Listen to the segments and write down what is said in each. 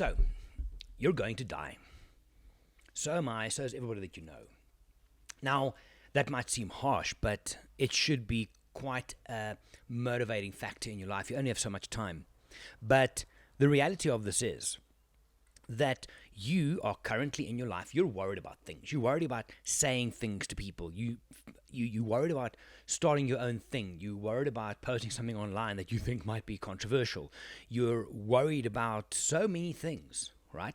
So, you're going to die. So am I, so is everybody that you know. Now, that might seem harsh, but it should be quite a motivating factor in your life. You only have so much time. But the reality of this is that you are currently in your life, you're worried about things. You're worried about saying things to people. You worried about starting your own thing. You're worried about posting something online that you think might be controversial. You're worried about so many things, right?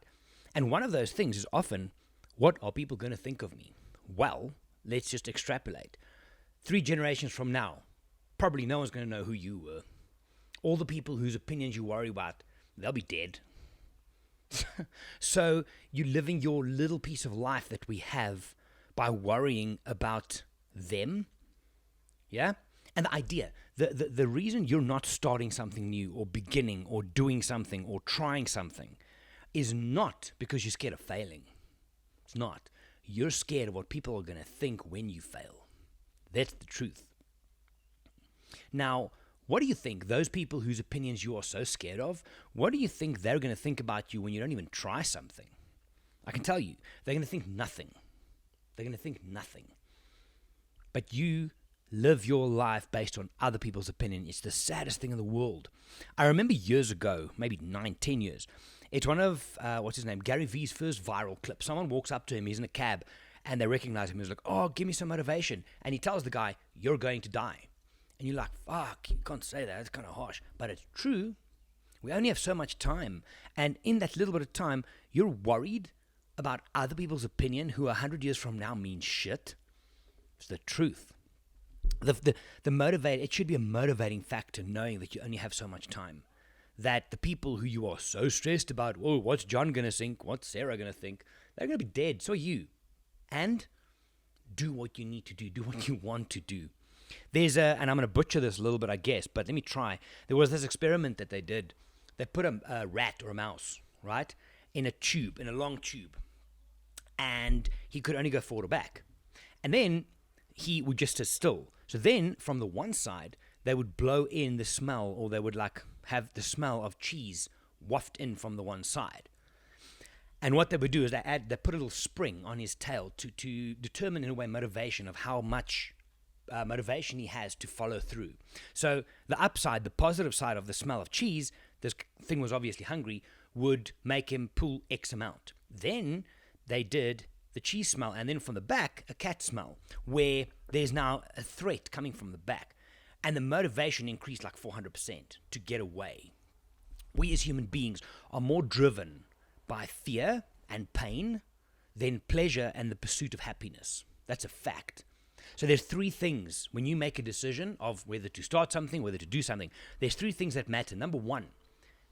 And one of those things is often, what are people going to think of me? Well, let's just extrapolate. 3 generations from now, probably no one's going to know who you were. All the people whose opinions you worry about, they'll be dead. So you're living your little piece of life that we have by worrying about them. Yeah? And the idea, the reason you're not starting something new or beginning or doing something or trying something is not because you're scared of failing. It's not. You're scared of what people are going to think when you fail. That's the truth. Now, what do you think those people whose opinions you are so scared of, what do you think they're going to think about you when you don't even try something? I can tell you, they're going to think nothing. They're going to think nothing. But you live your life based on other people's opinion. It's the saddest thing in the world. I remember years ago, maybe 9, 10 years, it's one of, Gary Vee's first viral clip. Someone walks up to him, he's in a cab, and they recognize him. He's like, oh, give me some motivation. And he tells the guy, you're going to die. And you're like, fuck, you can't say that. It's kind of harsh. But it's true. We only have so much time. And in that little bit of time, you're worried about other people's opinion who 100 years from now mean shit. It's the truth. The motivate, it should be a motivating factor knowing that you only have so much time. That the people who you are so stressed about, oh, what's John going to think? What's Sarah going to think? They're going to be dead. So are you. And do what you need to do. Do what you want to do. And I'm going to butcher this a little bit, I guess, but let me try. There was this experiment that they did. They put a rat or a mouse, right, in a tube, in a long tube. And he could only go forward or back. And then he would just sit still. So then from the one side, they would blow in the smell, or they would have the smell of cheese waft in from the one side. And what they would do is they put a little spring on his tail to determine in a way motivation of how much motivation he has to follow through. So the upside, the positive side of the smell of cheese, this thing was obviously hungry, would make him pull X amount. Then they did the cheese smell, and then from the back, a cat smell, where there's now a threat coming from the back. And the motivation increased like 400% to get away. We as human beings are more driven by fear and pain than pleasure and the pursuit of happiness. That's a fact. So there's 3 things when you make a decision of whether to start something, whether to do something. There's 3 things that matter. Number 1,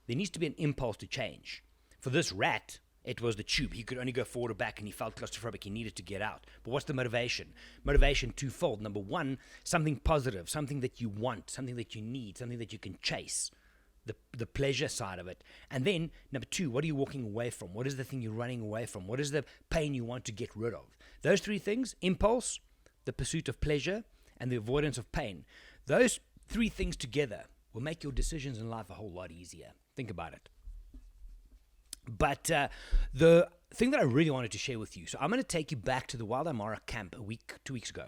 there needs to be an impulse to change. For this rat, it was the tube. He could only go forward or back, and he felt claustrophobic. He needed to get out. But what's the motivation? Motivation twofold. Number 1, something positive, something that you want, something that you need, something that you can chase. The pleasure side of it. And then, number 2, what are you walking away from? What is the thing you're running away from? What is the pain you want to get rid of? Those 3 things, impulse, the pursuit of pleasure, and the avoidance of pain. Those 3 things together will make your decisions in life a whole lot easier. Think about it. But the thing that I really wanted to share with you, so I'm going to take you back to the Wild Amara camp 2 weeks ago.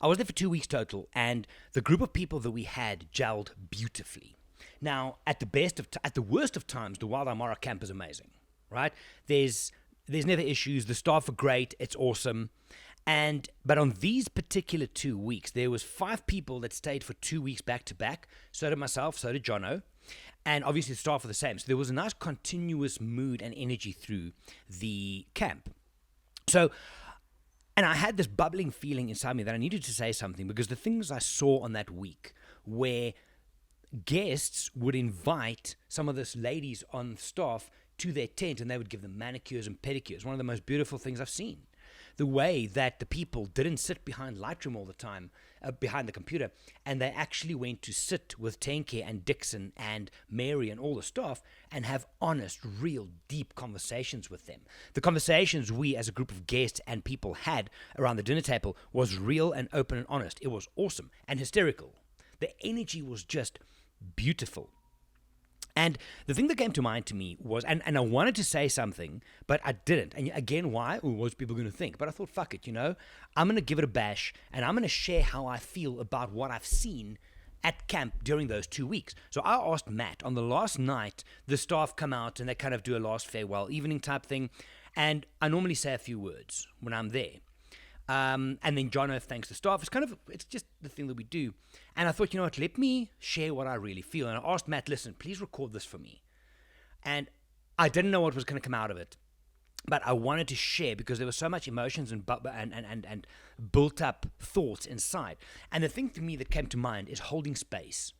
I was there for 2 weeks total, and the group of people that we had gelled beautifully. Now, at the worst of times, the Wild Amara camp is amazing, right? There's never issues. The staff are great. It's awesome. But on these particular 2 weeks, there was 5 people that stayed for 2 weeks back to back. So did myself, so did Jono. And obviously the staff were the same. So there was a nice continuous mood and energy through the camp. So, and I had this bubbling feeling inside me that I needed to say something, because the things I saw on that week where guests would invite some of these ladies on staff to their tent, and they would give them manicures and pedicures. One of the most beautiful things I've seen. The way that the people didn't sit behind Lightroom all the time, behind the computer, and they actually went to sit with Tenke and Dixon and Mary and all the staff and have honest, real, deep conversations with them. The conversations we as a group of guests and people had around the dinner table was real and open and honest. It was awesome and hysterical. The energy was just beautiful. And the thing that came to mind to me was, and I wanted to say something, but I didn't. And again, why? Well, what's people going to think? But I thought, fuck it, I'm going to give it a bash, and I'm going to share how I feel about what I've seen at camp during those 2 weeks. So I asked Matt, on the last night, the staff come out and they kind of do a last farewell evening type thing. And I normally say a few words when I'm there. And then Jono thanks the staff. It's just the thing that we do. And I thought, you know what, let me share what I really feel. And I asked Matt, listen, please record this for me. And I didn't know what was going to come out of it, but I wanted to share because there was so much emotions and built up thoughts inside. And the thing to me that came to mind is holding space.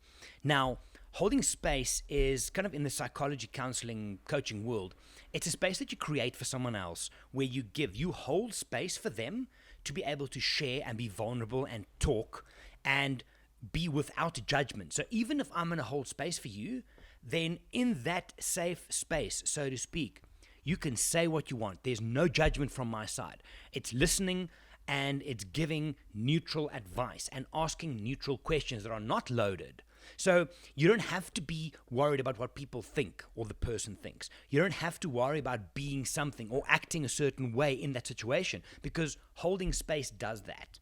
Now, holding space is kind of in the psychology, counseling, coaching world. It's a space that you create for someone else where you hold space for them to be able to share and be vulnerable and talk and be without judgment. So even if I'm going to hold space for you, then in that safe space, so to speak, you can say what you want. There's no judgment from my side. It's listening and it's giving neutral advice and asking neutral questions that are not loaded. So you don't have to be worried about what people think or the person thinks. You don't have to worry about being something or acting a certain way in that situation because holding space does that.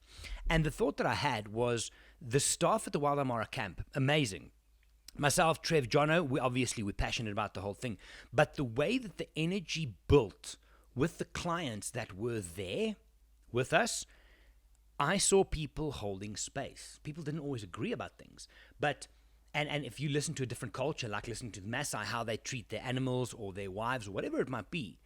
And the thought that I had was the staff at the Wild Amara camp, amazing. Myself, Trev, Jono, we're passionate about the whole thing. But the way that the energy built with the clients that were there with us, I saw people holding space. People didn't always agree about things. But and if you listen to a different culture, like listening to the Maasai, how they treat their animals or their wives or whatever it might be,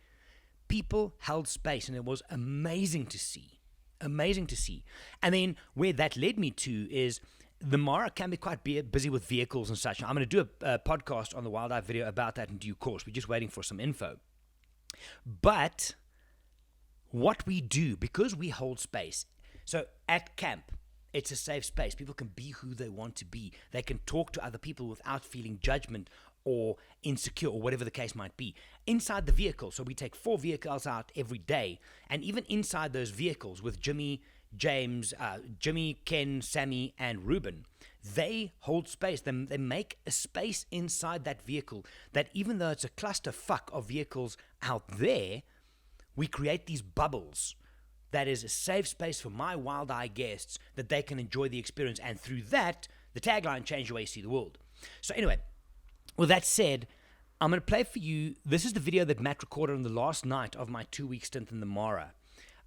people held space, and it was amazing to see. Amazing to see. And then where that led me to is the Mara can be quite busy with vehicles and such. I'm going to do a podcast on the Wild Eye video about that in due course. We're just waiting for some info. But what we do, because we hold space, so at camp, it's a safe space. People can be who they want to be. They can talk to other people without feeling judgment or insecure or whatever the case might be. Inside the vehicle, so we take 4 vehicles out every day, and even inside those vehicles with Jimmy, James, Ken, Sammy, and Ruben, they hold space. They make a space inside that vehicle that even though it's a clusterfuck of vehicles out there, we create these bubbles that is a safe space for my Wild Eye guests that they can enjoy the experience. And through that, the tagline, change the way you see the world. So anyway, with that said, I'm going to play for you. This is the video that Matt recorded on the last night of my 2-week stint in the Mara.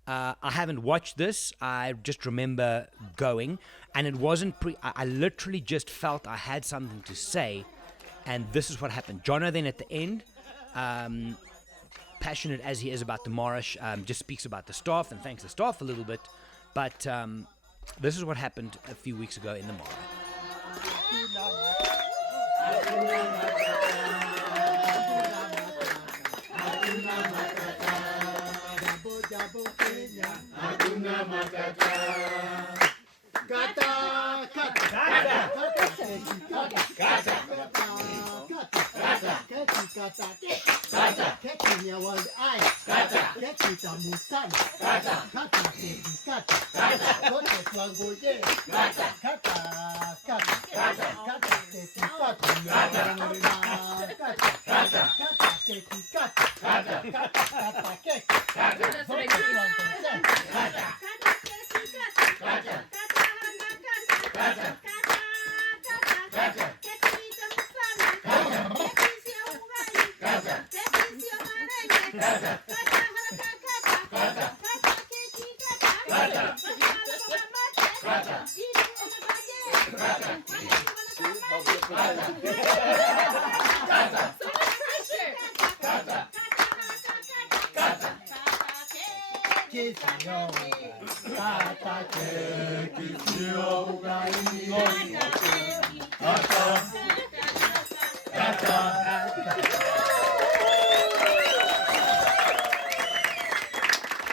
I haven't watched this. I just remember going, and it wasn't I literally just felt I had something to say, and this is what happened. Jono then at the end, passionate as he is about the Mara, just speaks about the staff and thanks the staff a little bit, but this is what happened a few weeks ago in the Mara.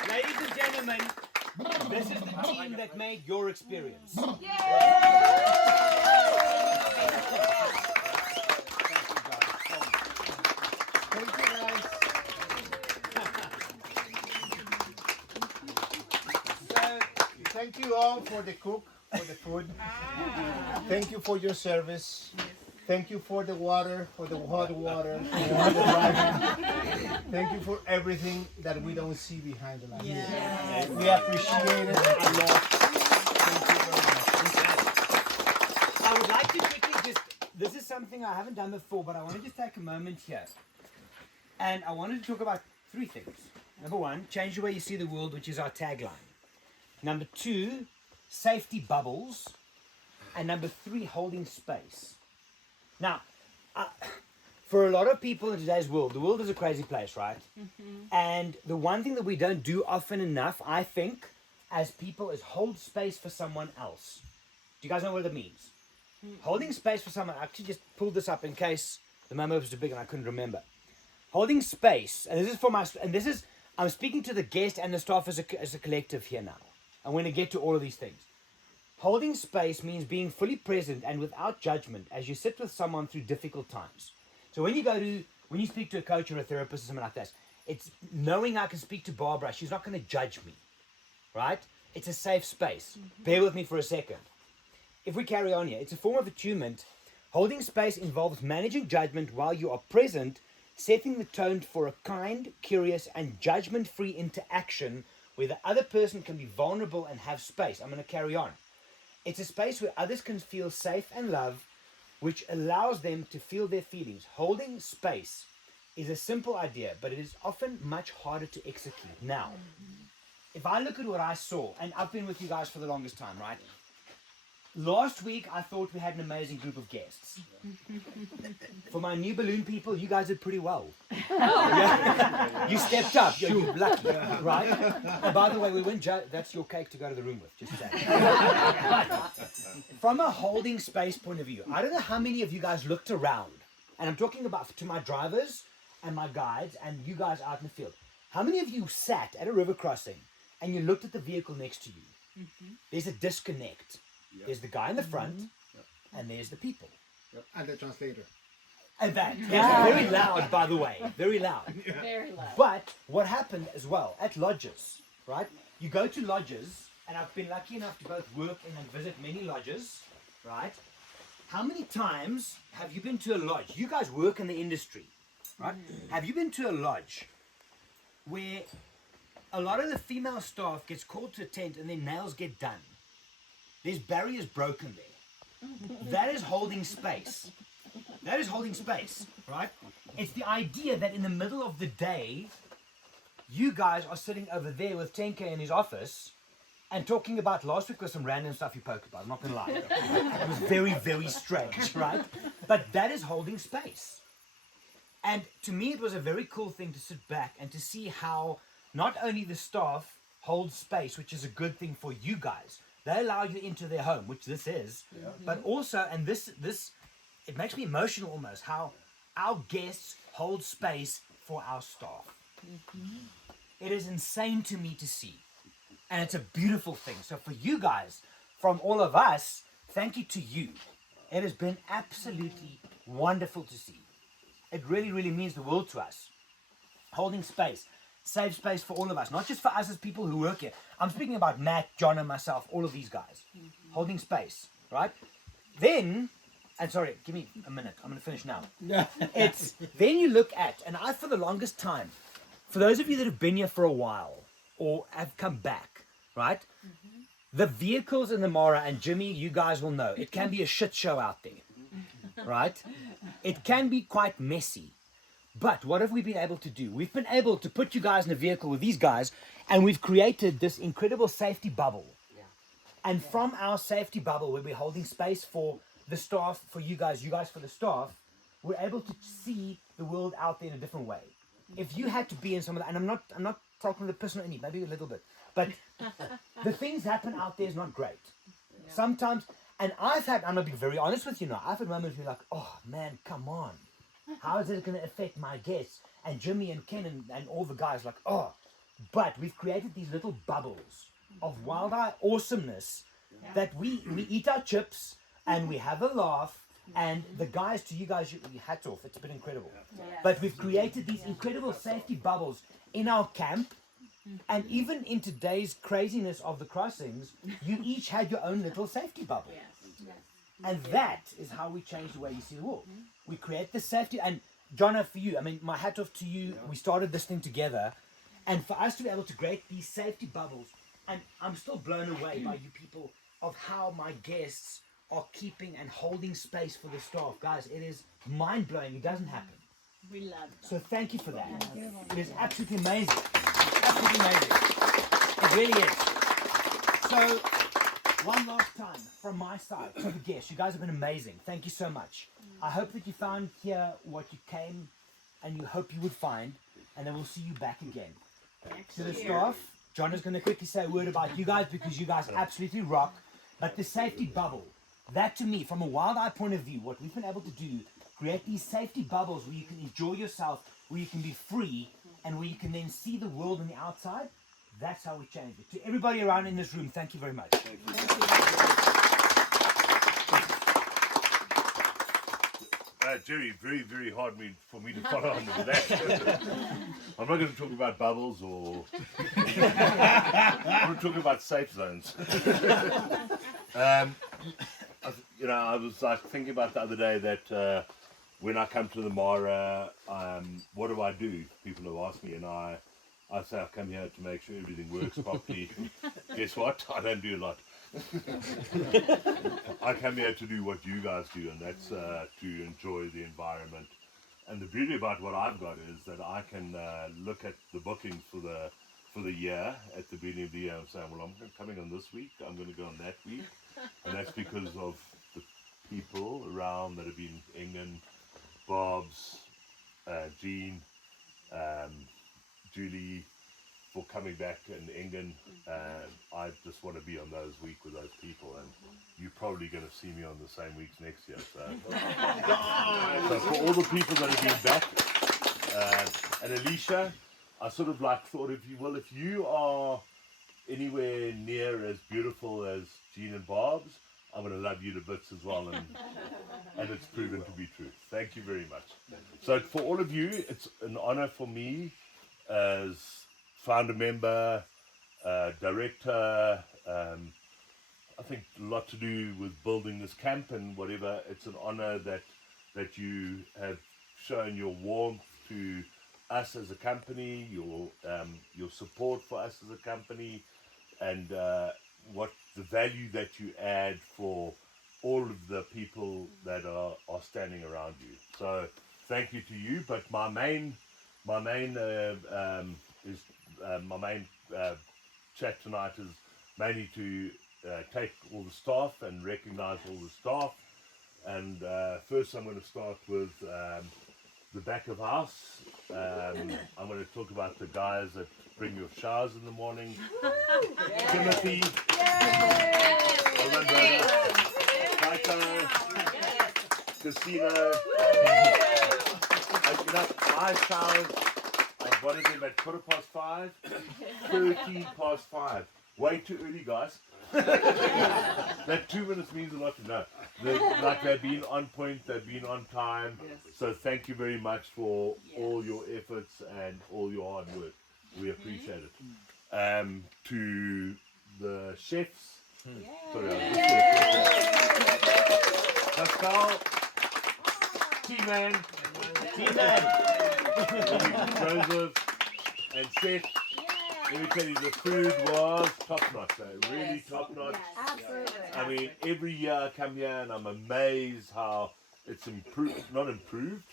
Ladies and gentlemen, this is the team that made your experience. Thank you all for the cook, for the food. Thank you for your service. Thank you for the water, for the hot water, for the driving. Thank you for everything that we don't see behind the lines. Yes. We appreciate it a lot. Thank you very much. I would like to quickly this is something I haven't done before, but I want to just take a moment here. And I wanted to talk about 3 things. Number 1, change the way you see the world, which is our tagline. Number 2, safety bubbles. And number 3, holding space. Now, for a lot of people in today's world, the world is a crazy place, right? And the one thing that we don't do often enough, I think, as people, is hold space for someone else. Do you guys know what that means? Holding space for someone. I actually just pulled this up in case the memo was too big and I couldn't remember. Holding space, and this is for I'm speaking to the guest and the staff as a collective here now. I'm going to get to all of these things. Holding space means being fully present and without judgment as you sit with someone through difficult times. So when you speak to a coach or a therapist or something like that, it's knowing I can speak to Barbara. She's not going to judge me, right? It's a safe space. Bear with me for a second. If we carry on here, it's a form of attunement. Holding space involves managing judgment while you are present, setting the tone for a kind, curious, and judgment-free interaction where the other person can be vulnerable and have space. I'm going to carry on. It's a space where others can feel safe and loved, which allows them to feel their feelings. Holding space is a simple idea, but it is often much harder to execute. Now, if I look at what I saw, and I've been with you guys for the longest time, right? Last week, I thought we had an amazing group of guests. For my new balloon people, you guys did pretty well. Yeah. You stepped up. You're lucky, right? And by the way, that's your cake to go to the room with, just that. From a holding space point of view, I don't know how many of you guys looked around, and I'm talking about to my drivers and my guides and you guys out in the field. How many of you sat at a river crossing and you looked at the vehicle next to you? There's a disconnect. Yep. There's the guy in the front, and there's the people. Yep. And the translator. And that. Very loud, by the way. Very loud. Yeah. Very loud. But what happened as well, at lodges, right? You go to lodges, and I've been lucky enough to both work and visit many lodges, right? How many times have you been to a lodge? You guys work in the industry, right? Have you been to a lodge where a lot of the female staff gets called to a tent and their nails get done? There's barriers broken there. That is holding space. That is holding space, right? It's the idea that in the middle of the day, you guys are sitting over there with 10K in his office and talking about last week was some random stuff you poked about. I'm not going to lie. It was very, very strange, right? But that is holding space. And to me, it was a very cool thing to sit back and to see how not only the staff hold space, which is a good thing for you guys. They allow you into their home, which this is, but also, and this, it makes me emotional almost, how our guests hold space for our staff. It is insane to me to see, and it's a beautiful thing. So for you guys, from all of us, thank you to you. It has been absolutely wonderful to see. It really, really means the world to us. Holding space. Save space for all of us, not just for us as people who work here. I'm speaking about Matt, John, and myself, all of these guys. Holding space, right? Then, and sorry, give me a minute. I'm going to finish now. It's then you look at, and I, for the longest time, for those of you that have been here for a while or have come back, right? The vehicles in the Mara, and Jimmy, you guys will know, it can be a shit show out there, right? It can be quite messy. But what have we been able to do? We've been able to put you guys in a vehicle with these guys, and we've created this incredible safety bubble. Yeah. And from our safety bubble, where we're holding space for the staff, for you guys for the staff, we're able to see the world out there in a different way. If you had to be in some of that, and I'm not talking the personal any, maybe a little bit, but the things happen out there is not great. Yeah. Sometimes, and I'm going to be very honest with you now, I've had moments where you're like, oh man, come on. How is it going to affect my guests? And Jimmy and Ken and all the guys like, oh. But we've created these little bubbles of wild-eyed awesomeness that we eat our chips and we have a laugh. And the guys, to you guys, you hats off. It's been incredible. Yeah. But we've created these incredible safety bubbles in our camp. And even in today's craziness of the crossings, you each had your own little safety bubble. Yes. And that is how we change the way you see the world. We create the safety. And Jono, for you, I mean, my hat off to you. We started this thing together. And for us to be able to create these safety bubbles, and I'm still blown away by you people of how my guests are keeping and holding space for the staff. Guys, it is mind-blowing. It doesn't happen. We love that. So thank you for that. It is absolutely amazing. Absolutely amazing. It really is. So, one last time from my side to the guests. You guys have been amazing. Thank you so much. I hope that you found here what you came and you hope you would find, and then we'll see you back again. To the staff, John is going to quickly say a word about you guys because you guys absolutely rock. But the safety bubble, that to me, from a wild eye point of view, what we've been able to do, create these safety bubbles where you can enjoy yourself, where you can be free, and where you can then see the world on the outside. That's how we change it. To everybody around in this room, thank you very much. Thank you. Jerry, very, very hard for me to follow on with that. I'm not going to talk about bubbles or... I'm going to talk about safe zones. I was like thinking about the other day that when I come to the Mara, what do I do? People have asked me, and I say I come here to make sure everything works properly. Guess what? I don't do a lot. I come here to do what you guys do, and that's to enjoy the environment. And the beauty about what I've got is that I can look at the bookings for the year at the beginning of the year and say, well, I'm coming on this week, I'm going to go on that week, and that's because of the people around that have been England, Bob's, Jean, Julie, for coming back in England. I just want to be on those week with those people, and you're probably going to see me on the same weeks next year. So for all the people that have been back, and Alicia, I sort of like thought, if you are anywhere near as beautiful as Jean and Bob's, I'm going to love you to bits as well, and it's proven to be true. Thank you very much. So for all of you, it's an honor for me as founder member, director, I think a lot to do with building this camp and whatever. It's an honor that you have shown your warmth to us as a company, your support for us as a company, and what the value that you add for all of the people that are standing around you. So thank you to you. But my main chat tonight is mainly to take all the staff and recognize all the staff. And first I'm going to start with the back of house. I'm going to talk about the guys that bring your showers in the morning. Timothy, well done, brother. Taito, Casino. My showers, I've wanted them at 5:15, 5:13. Way too early, guys. That 2 minutes means a lot to know. They've been on point, they've been on time. So thank you very much for all your efforts and all your hard work. We appreciate it. To the chefs, sorry, Pascal, T-Man, Joseph, and Seth. Let me tell you, the food was top-notch, really top-notch. Absolutely. I mean, every year I come here and I'm amazed how it's improved, not improved,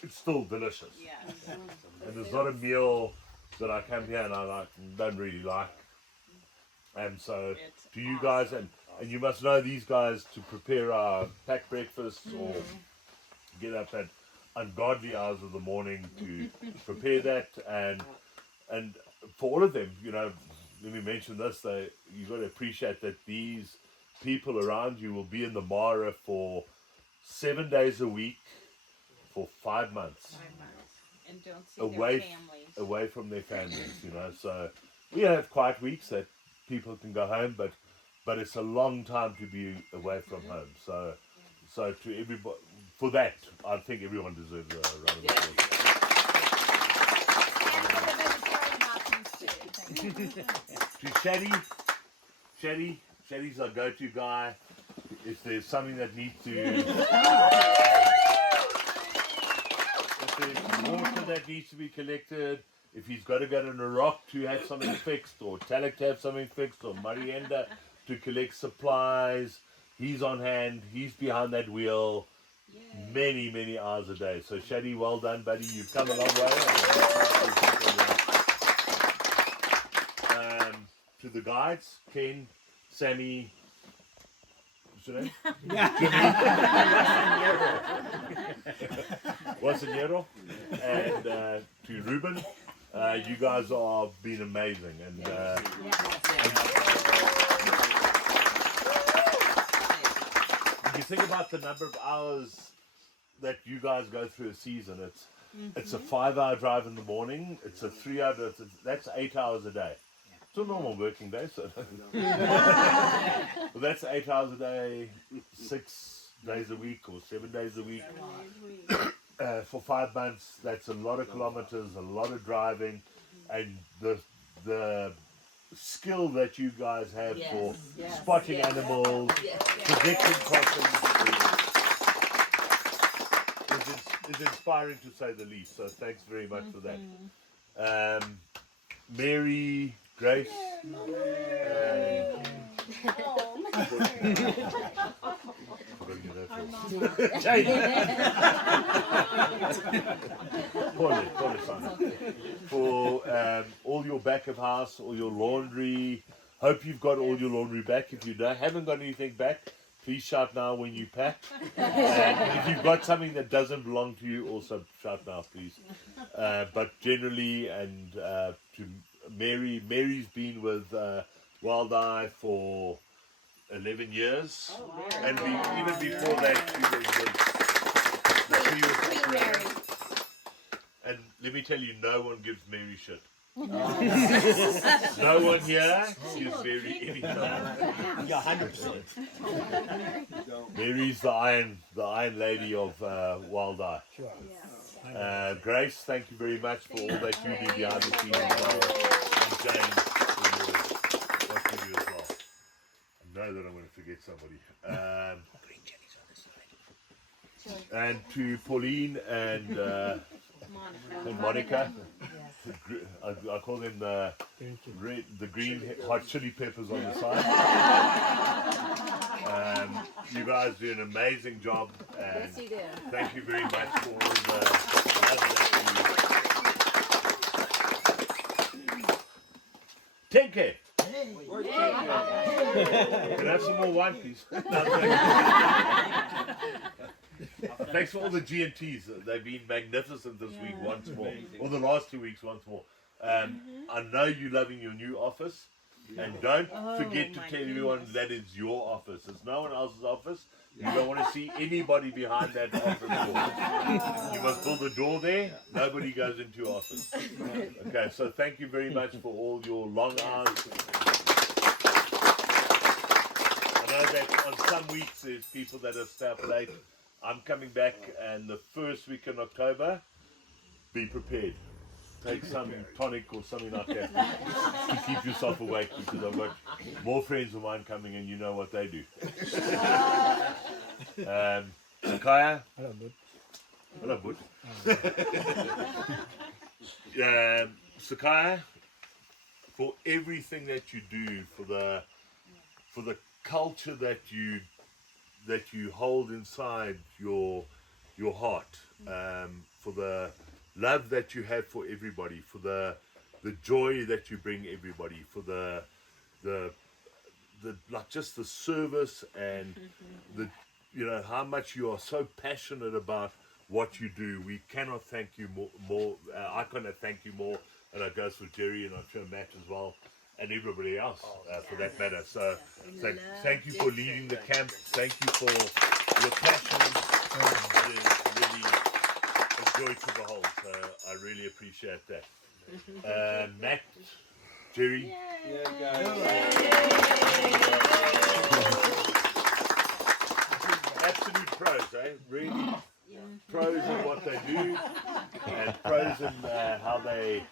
it's still delicious. And there's not a meal that I come here and I don't really like. And so to you guys, and you must know these guys to prepare our packed breakfasts or get up at ungodly hours of the morning to prepare that, and for all of them, let me mention this, you've got to appreciate that these people around you will be in the Mara for 7 days a week for 5 months. 5 months. And don't see their families. Away from their families, so we have quiet weeks that people can go home, but it's a long time to be away from home. So to everybody, for that, I think everyone deserves a round of applause. To Shaddy's our go-to guy. if there's something that needs to, if there's water that needs to be collected, if he's got to go to Narok to have something fixed, or Talek to have something fixed, or Marienda to collect supplies, he's on hand, he's behind that wheel many, many hours a day. So Shadi, well done, buddy. You've come a long way. To the guides, Ken, Sammy, what's your name? Wasanero. And to Ruben, you guys are been amazing. And if you think about the number of hours that you guys go through a season, it's a 5-hour drive in the morning, it's a 3-hour, that's 8 hours a day. It's a normal working day, so but that's 8 hours a day, 6 days a week or 7 days a week. For 5 months, that's a lot of kilometers, a lot of driving, and the skill that you guys have for spotting animals, predicting crossings is inspiring to say the least. So thanks very much for that. Mary, Grace. For all your back of house, all your laundry. Hope you've got all your laundry back. If you haven't got anything back, please shout now when you pack. And if you've got something that doesn't belong to you, also shout now, please. But generally, and to Mary's been with Wild Eye for 11 years, and even before that, she was with Mary. And let me tell you, no one gives Mary shit. No one here gives Mary any shit. Yeah, 100%. Mary's the iron lady of Wild Eye. Grace, thank you very much for all that you do behind the scenes as well. And James, for what you do as well. I know that I'm going to forget somebody. And to Pauline and Monica. I call them the green hot chili peppers on the side. You guys do an amazing job, and thank you very much for all the love that you. Take care. Can I have some more wine, please? Thanks for all the G&Ts. They've been magnificent this week once more, or the last 2 weeks once more. I know you're loving your new office, and don't forget to tell everyone that it's your office. It's no one else's office. You don't want to see anybody behind that office door. You must pull the door there. Nobody goes into your office. Okay, so thank you very much for all your long hours. I know that on some weeks there's people that have stayed up late. I'm coming back, and the first week in October, be prepared. Take some tonic or something like that to keep yourself awake, because I've got more friends of mine coming, and you know what they do. Sakaya. Hello, bud. Hello, bud. Sakaya, for everything that you do, for the culture that you hold inside your heart, for the love that you have for everybody, for the joy that you bring everybody, for the like just the service, and how much you are so passionate about what you do. We cannot thank you more. I cannot thank you more, and it goes for Jerry, and I'm sure Matt as well, and everybody else for that matter. So thank you for leading the camp. Thank you for your passion. It is really a joy to behold. So I really appreciate that. Matt, Jerry. Absolute pros, really pros in what they do, and pros in how they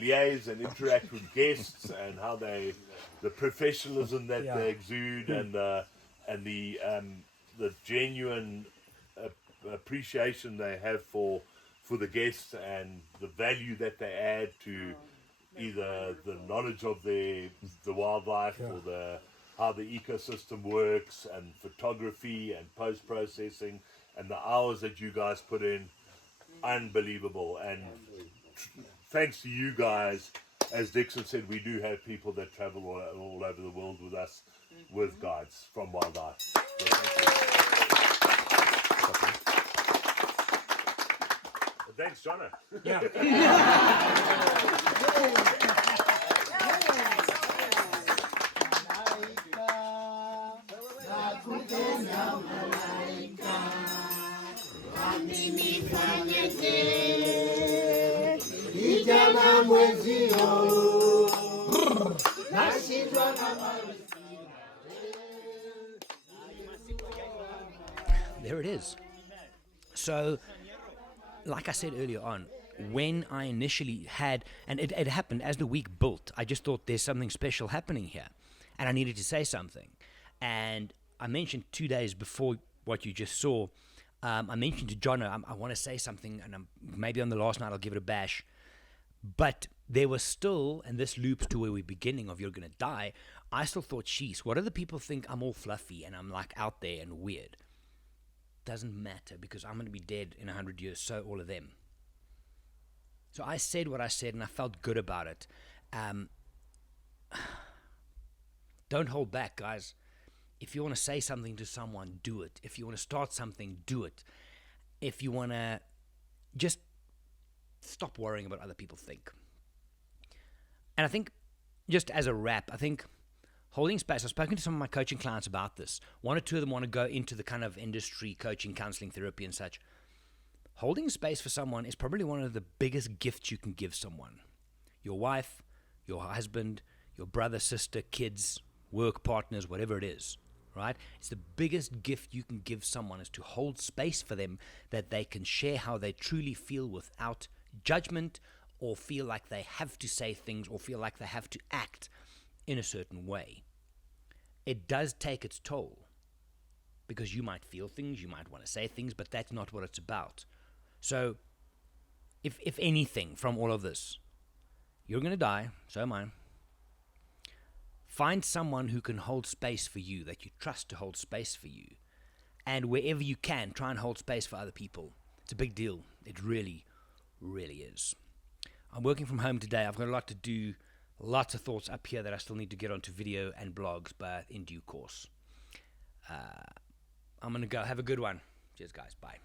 liaise and interact with guests, and how the professionalism that they exude, and the genuine appreciation they have for the guests and the value that they add to either the knowledge of the wildlife or how the ecosystem works, and photography and post-processing, and the hours that you guys put in, unbelievable. And thanks to you guys, as Dixon said, we do have people that travel all over the world with us, with guides from wildlife. So thanks, Jono. Yeah. There it is. So, like I said earlier on, when I initially had, and it happened as the week built, I just thought there's something special happening here, and I needed to say something. And I mentioned 2 days before what you just saw, I mentioned to Jono, I want to say something, and maybe on the last night I'll give it a bash. But there was still, and this loops to where we're beginning of You're Gonna Die, I still thought, sheesh, what do the people think I'm all fluffy and I'm like out there and weird? Doesn't matter, because I'm going to be dead in 100 years, so all of them. So I said what I said, and I felt good about it. Don't hold back, guys. If you want to say something to someone, do it. If you want to start something, do it. If you want to just stop worrying about what other people think. And I think, just as a wrap, I think holding space, I've spoken to some of my coaching clients about this. 1 or 2 of them want to go into the kind of industry, coaching, counseling, therapy and such. Holding space for someone is probably one of the biggest gifts you can give someone. Your wife, your husband, your brother, sister, kids, work partners, whatever it is, right? It's the biggest gift you can give someone, is to hold space for them that they can share how they truly feel without judgment, or feel like they have to say things, or feel like they have to act in a certain way. It does take its toll, because you might feel things, you might want to say things, but that's not what it's about. So, if anything from all of this, you're going to die, so am I. Find someone who can hold space for you, that you trust to hold space for you. And wherever you can, try and hold space for other people. It's a big deal. It really, really is. I'm working from home today. I've got a lot to do. Lots of thoughts up here that I still need to get onto video and blogs, but in due course. I'm going to go. Have a good one. Cheers, guys. Bye.